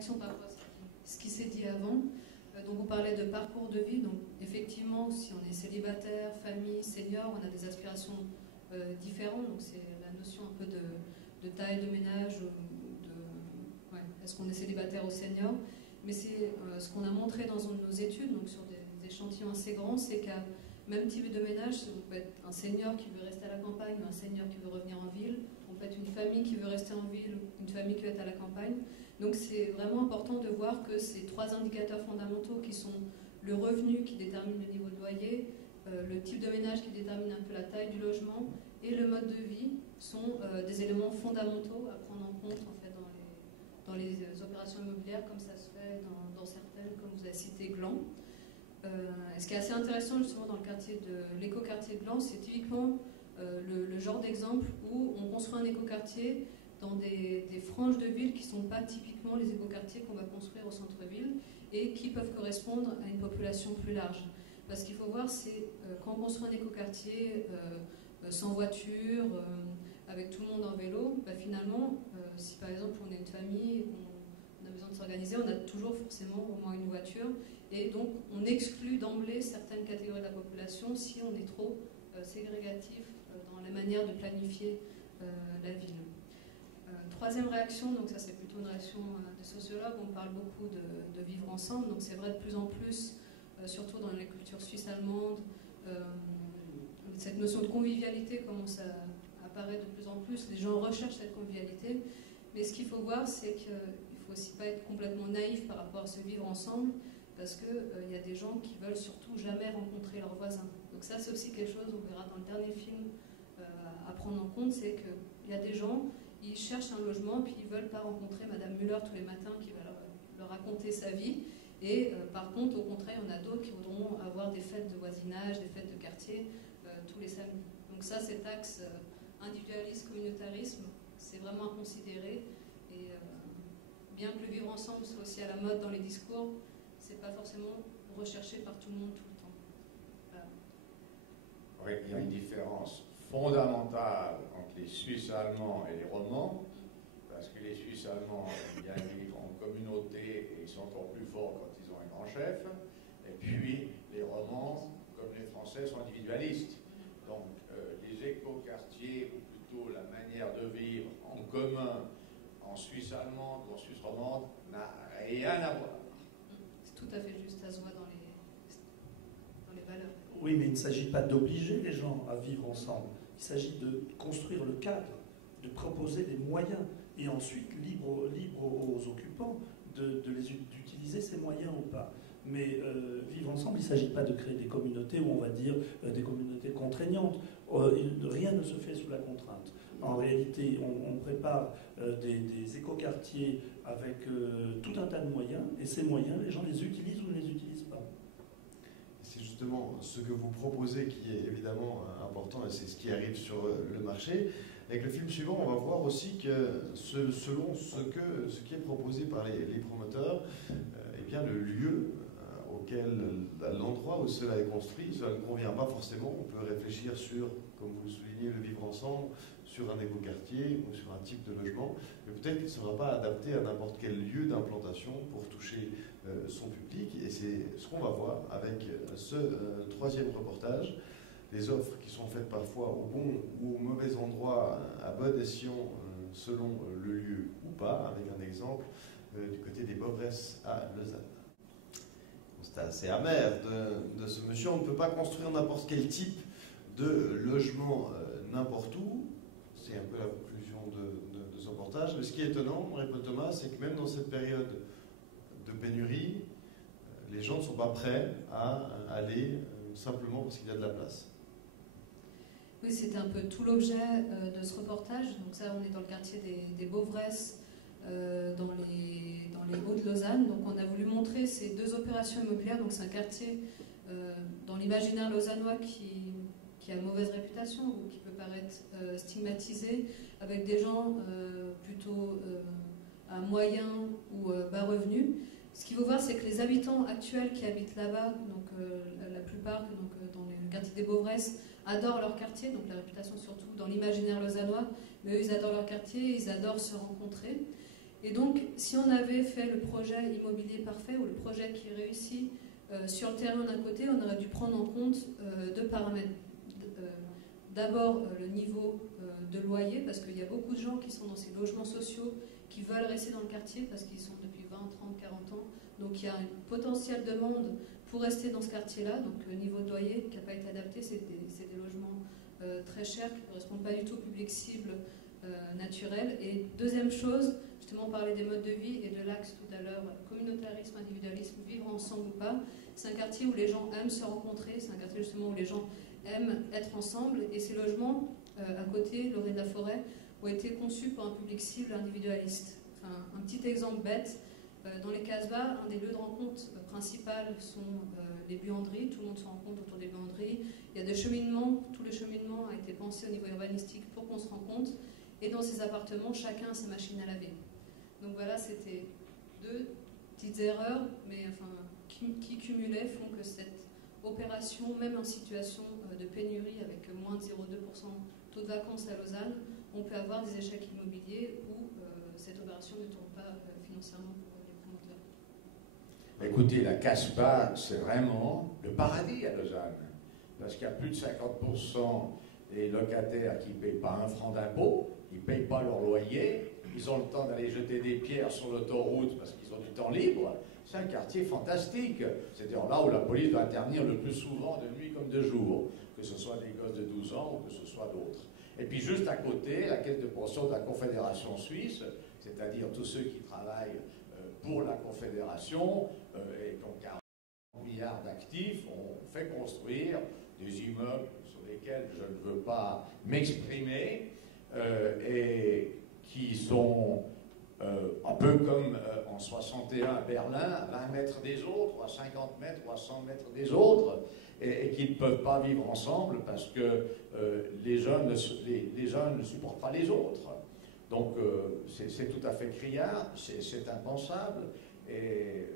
réaction par rapport à ce qui s'est dit avant. Donc on parlait de parcours de vie. Donc effectivement, si on est célibataire, famille, senior, on a des aspirations différentes. Donc c'est la notion un peu de taille de ménage, est-ce qu'on est célibataire ou senior. Mais c'est ce qu'on a montré dans nos études, donc sur des échantillons assez grands, c'est qu'à même type de ménage, on peut être un senior qui veut rester à la campagne, ou un senior qui veut revenir en ville. On peut être une famille qui veut rester en ville, une famille qui veut être à la campagne. Donc c'est vraiment important de voir que ces trois indicateurs fondamentaux qui sont le revenu qui détermine le niveau de loyer, le type de ménage qui détermine un peu la taille du logement et le mode de vie sont des éléments fondamentaux à prendre en compte en fait, dans les opérations immobilières comme ça se fait dans certaines, comme vous avez cité Gland. Ce qui est assez intéressant justement dans le quartier de l'écoquartier de Gland, c'est typiquement le genre d'exemple où on construit un écoquartier dans des franges de ville qui ne sont pas typiquement les écoquartiers qu'on va construire au centre-ville et qui peuvent correspondre à une population plus large. Parce qu'il faut voir, c'est quand on construit un écoquartier sans voiture, avec tout le monde en vélo, bah finalement, si par exemple on est une famille et qu'on a besoin de s'organiser, on a toujours forcément au moins une voiture. Et donc on exclut d'emblée certaines catégories de la population si on est trop ségrégatif dans la manière de planifier la ville. Troisième réaction, donc ça c'est plutôt une réaction de sociologue, on parle beaucoup de vivre ensemble, donc c'est vrai de plus en plus, surtout dans les cultures suisses allemandes, cette notion de convivialité commence à apparaître de plus en plus, les gens recherchent cette convivialité, mais ce qu'il faut voir c'est qu'il ne faut aussi pas être complètement naïf par rapport à ce vivre ensemble, parce qu'il y a des gens qui veulent surtout jamais rencontrer leurs voisins. Donc ça c'est aussi quelque chose, on verra dans le dernier film, à prendre en compte, c'est qu'il y a des gens, ils cherchent un logement, puis ils ne veulent pas rencontrer Madame Müller tous les matins qui va leur raconter sa vie. Et par contre, au contraire, il y en a d'autres qui voudront avoir des fêtes de voisinage, des fêtes de quartier tous les samedis. Donc ça, cet axe individualisme, communautarisme, c'est vraiment à considérer. Et bien que le vivre ensemble soit aussi à la mode dans les discours, ce n'est pas forcément recherché par tout le monde tout le temps. Voilà. Oui, il y a une différence fondamentale entre les Suisses allemands et les Romands, parce que les Suisses allemands bien vivre en communauté et ils sont encore plus forts quand ils ont un grand chef, et puis les Romands, comme les Français, sont individualistes. Donc les écoquartiers, ou plutôt la manière de vivre en commun en Suisse allemande ou en Suisse romande, n'a rien à voir. C'est tout à fait juste, ça se voit dans les valeurs. Oui, mais il ne s'agit pas d'obliger les gens à vivre ensemble. Il s'agit de construire le cadre, de proposer des moyens, et ensuite libre aux occupants d'utiliser ces moyens ou pas. Mais vivre ensemble, il ne s'agit pas de créer des communautés où on va dire des communautés contraignantes. Rien ne se fait sous la contrainte. En réalité, on prépare des écoquartiers avec tout un tas de moyens, et ces moyens, les gens les utilisent ou ne les utilisent pas. C'est justement ce que vous proposez qui est évidemment important, et c'est ce qui arrive sur le marché. Avec le film suivant, on va voir aussi que selon ce qui est proposé par les promoteurs, eh bien le lieu l'endroit où cela est construit, cela ne convient pas forcément. On peut réfléchir sur, comme vous le soulignez, le vivre ensemble, sur un écoquartier ou sur un type de logement, mais peut-être qu'il ne sera pas adapté à n'importe quel lieu d'implantation pour toucher son public. Et c'est ce qu'on va voir avec ce troisième reportage. Les offres qui sont faites parfois au bon ou au mauvais endroit, à bon escient, selon le lieu ou pas, avec un exemple du côté des Beauvresses à Lausanne. C'est assez amer de ce monsieur. On ne peut pas construire n'importe quel type de logement n'importe où. C'est un peu la conclusion de ce reportage. Mais ce qui est étonnant, répond Thomas, c'est que même dans cette période de pénurie, les gens ne sont pas prêts à aller simplement parce qu'il y a de la place. Oui, c'était un peu tout l'objet de ce reportage. Donc ça, on est dans le quartier des Beauvresses, dans les Hauts de Lausanne. Donc on a voulu montrer ces deux opérations immobilières. Donc c'est un quartier dans l'imaginaire lausannois qui a une mauvaise réputation ou qui peut paraître stigmatisé, avec des gens plutôt à moyen ou bas revenu. Ce qu'il faut voir, c'est que les habitants actuels qui habitent là-bas, donc la plupart dans le quartier des Beauvresses, adorent leur quartier, donc la réputation surtout dans l'imaginaire lausannois, mais eux ils adorent leur quartier, ils adorent se rencontrer. Et donc, si on avait fait le projet immobilier parfait ou le projet qui réussit sur le terrain d'un côté, on aurait dû prendre en compte deux paramètres. D'abord, le niveau de loyer, parce qu'il y a beaucoup de gens qui sont dans ces logements sociaux qui veulent rester dans le quartier parce qu'ils sont depuis 20, 30, 40 ans. Donc, il y a une potentielle demande pour rester dans ce quartier-là. Donc, le niveau de loyer qui n'a pas été adapté, c'est des logements très chers qui ne correspondent pas du tout au public cible naturel. Et deuxième chose, justement, on parlait des modes de vie et de l'axe tout à l'heure, communautarisme, individualisme, vivre ensemble ou pas. C'est un quartier où les gens aiment se rencontrer, c'est un quartier justement où les gens aiment être ensemble, et ces logements, à côté, Lorée de la Forêt, ont été conçus pour un public cible individualiste. Enfin, un petit exemple bête, dans les Casbah, un des lieux de rencontre principal sont les buanderies, tout le monde se rencontre autour des buanderies, il y a des cheminements, tout le cheminement a été pensé au niveau urbanistique pour qu'on se rencontre, et dans ces appartements, chacun a sa machine à laver. Donc voilà, c'était deux petites erreurs, mais enfin, qui cumulaient font que cette opération, même en situation de pénurie avec moins de 0,2% taux de vacances à Lausanne, on peut avoir des échecs immobiliers où cette opération ne tourne pas financièrement pour les promoteurs. Écoutez, la Casbah, c'est vraiment le paradis à Lausanne, parce qu'il y a plus de 50% des locataires qui ne payent pas un franc d'impôt, ils ne payent pas leur loyer, ils ont le temps d'aller jeter des pierres sur l'autoroute parce qu'ils ont du temps libre. C'est un quartier fantastique. C'est-à-dire là où la police doit intervenir le plus souvent, de nuit comme de jour, que ce soit des gosses de 12 ans ou que ce soit d'autres. Et puis juste à côté, la caisse de pension de la Confédération suisse, c'est-à-dire tous ceux qui travaillent pour la Confédération et qui ont 40 milliards d'actifs, ont fait construire des immeubles sur lesquels je ne veux pas m'exprimer et qui sont un peu comme en 61 à Berlin, à 20 mètres des autres, ou à 50 mètres, ou à 100 mètres des autres, et qui ne peuvent pas vivre ensemble parce que les jeunes ne supportent pas les autres. Donc c'est tout à fait criard, c'est impensable. Et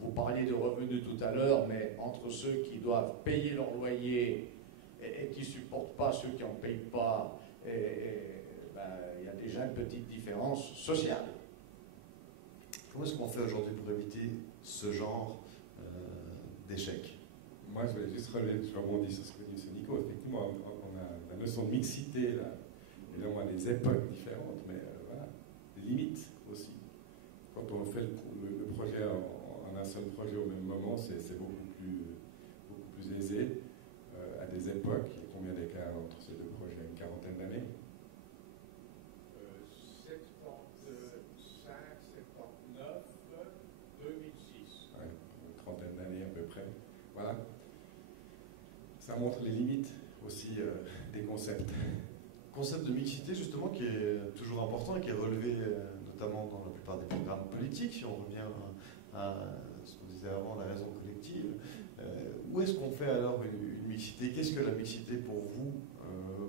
vous parliez de revenus tout à l'heure, mais entre ceux qui doivent payer leur loyer et qui ne supportent pas ceux qui n'en payent pas, il y a déjà une petite différence sociale. Comment est-ce qu'on fait aujourd'hui pour éviter ce genre d'échec? Moi, je voulais juste relever, je rebondis sur ce que dit M. Nico. Effectivement, on a la notion de mixité, là. Évidemment, à des époques différentes, mais voilà, des limites aussi. Quand on fait le projet en un seul projet au même moment, c'est beaucoup plus aisé. À des époques, il y a combien d'écart entre ces deux projets? Une quarantaine d'années? 75, 79, 2006. Ouais, une trentaine d'années à peu près. Voilà. Ça montre les limites aussi des concepts. Concept de mixité, justement, qui est toujours important et qui est relevé notamment dans la plupart des programmes politiques, si on revient à ce qu'on disait avant, la raison collective. Où est-ce qu'on fait alors une mixité? Qu'est-ce que la mixité pour vous,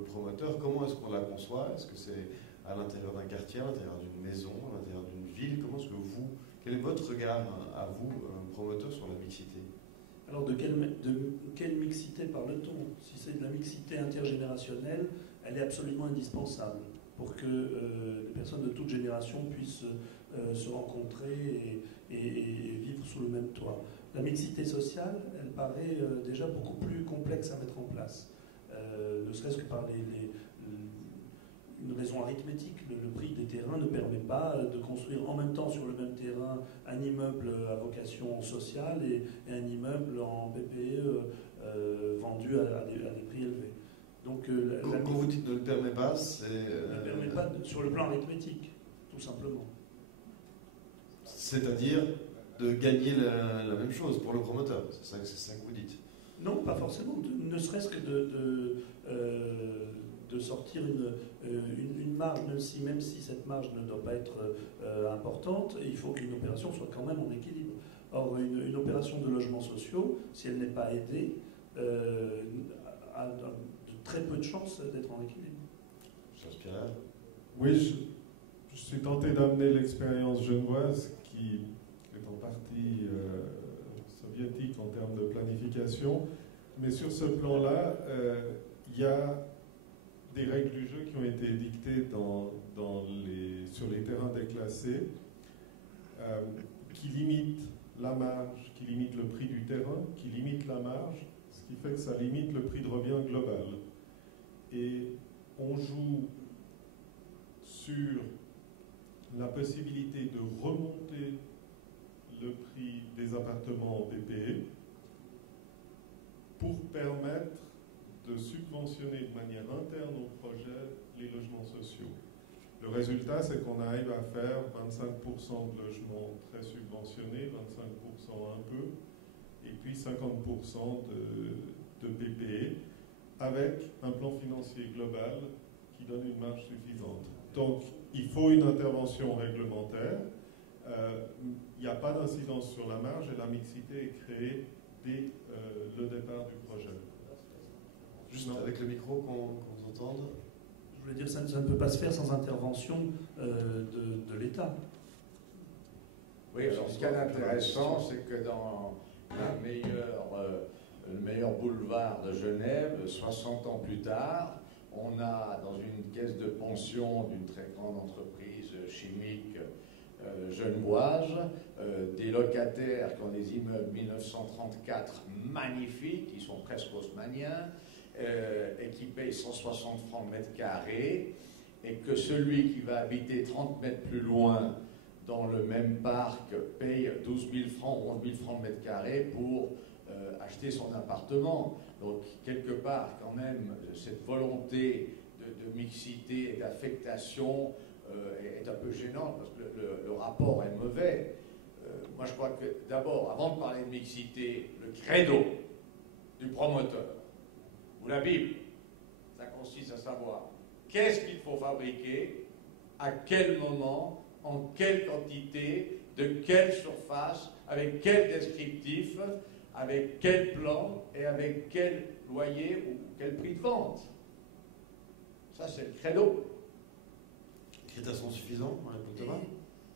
promoteurs? Comment est-ce qu'on la conçoit? Est-ce que c'est à l'intérieur d'un quartier, à l'intérieur d'une maison, à l'intérieur d'une ville? Comment est-ce que quel est votre regard à vous, promoteurs, sur la mixité? Alors de quelle mixité parle-t-on? Si c'est de la mixité intergénérationnelle, elle est absolument indispensable pour que les personnes de toute génération puissent se rencontrer et vivre sous le même toit. La mixité sociale, elle paraît déjà beaucoup plus complexe à mettre en place, ne serait-ce que par une raison arithmétique. Le prix des terrains ne permet pas de construire en même temps sur le même terrain un immeuble à vocation sociale et un immeuble en PPE vendu à des prix élevés. Donc, quand vous dites ne le permet pas, c'est... ne le permet pas sur le plan arithmétique, tout simplement. C'est-à-dire de gagner la même chose pour le promoteur, c'est ça que vous dites? Non, pas forcément, ne serait-ce que de sortir une marge, même si cette marge ne doit pas être importante, il faut qu'une opération soit quand même en équilibre. Or, une opération de logements sociaux, si elle n'est pas aidée, a de très peu de chances d'être en équilibre. Jean-Pierre? Oui, je suis tenté d'amener l'expérience genevoise qui est en partie soviétique en termes de planification, mais sur ce plan-là, il y a des règles du jeu qui ont été édictées sur les terrains déclassés, qui limitent la marge, qui limitent le prix du terrain, qui limitent la marge, ce qui fait que ça limite le prix de revient global. Et on joue sur la possibilité de remonter le prix des appartements en PPE pour permettre de subventionner de manière interne au projet les logements sociaux. Le résultat, c'est qu'on arrive à faire 25% de logements très subventionnés, 25% un peu, et puis 50% de PPE, avec un plan financier global qui donne une marge suffisante. Donc, il faut une intervention réglementaire. Il n'y a pas d'incidence sur la marge et la mixité est créée dès le départ du projet. Juste avec le micro qu'on vous entende. Je voulais dire, ça ne peut pas se faire sans intervention de l'État. Oui, alors ce qui est intéressant, c'est que dans le meilleur boulevard de Genève, 60 ans plus tard, on a dans une caisse de pension d'une très grande entreprise chimique genevoise des locataires qui ont des immeubles 1934 magnifiques, qui sont presque haussmanniens, et qui payent 160 francs le mètre carré, et que celui qui va habiter 30 mètres plus loin dans le même parc paye 12 000 francs ou 11 000 francs le mètre carré pour acheter son appartement. Donc, quelque part, quand même, cette volonté de mixité et d'affectation est un peu gênante, parce que le rapport est mauvais. Moi, je crois que, d'abord, avant de parler de mixité, le credo du promoteur, ou la Bible, ça consiste à savoir qu'est-ce qu'il faut fabriquer, à quel moment, en quelle quantité, de quelle surface, avec quel descriptif, avec quel plan et avec quel loyer ou quel prix de vente. Ça, c'est le credo. Les critères sont suffisants, Thomas ?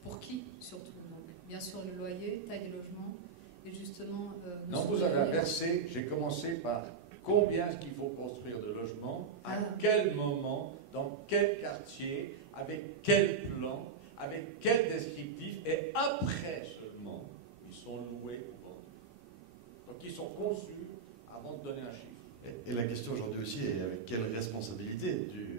Pour qui, surtout donc, bien sûr, le loyer, taille des logements, et justement... non, vous avez inversé. J'ai commencé par combien est-ce qu'il faut construire de logements, à quel moment, dans quel quartier, avec quel plan, avec quel descriptif, et après seulement, ils sont loués ou vendus. Donc, ils sont conçus avant de donner un chiffre. Et la question aujourd'hui aussi est avec quelle responsabilité du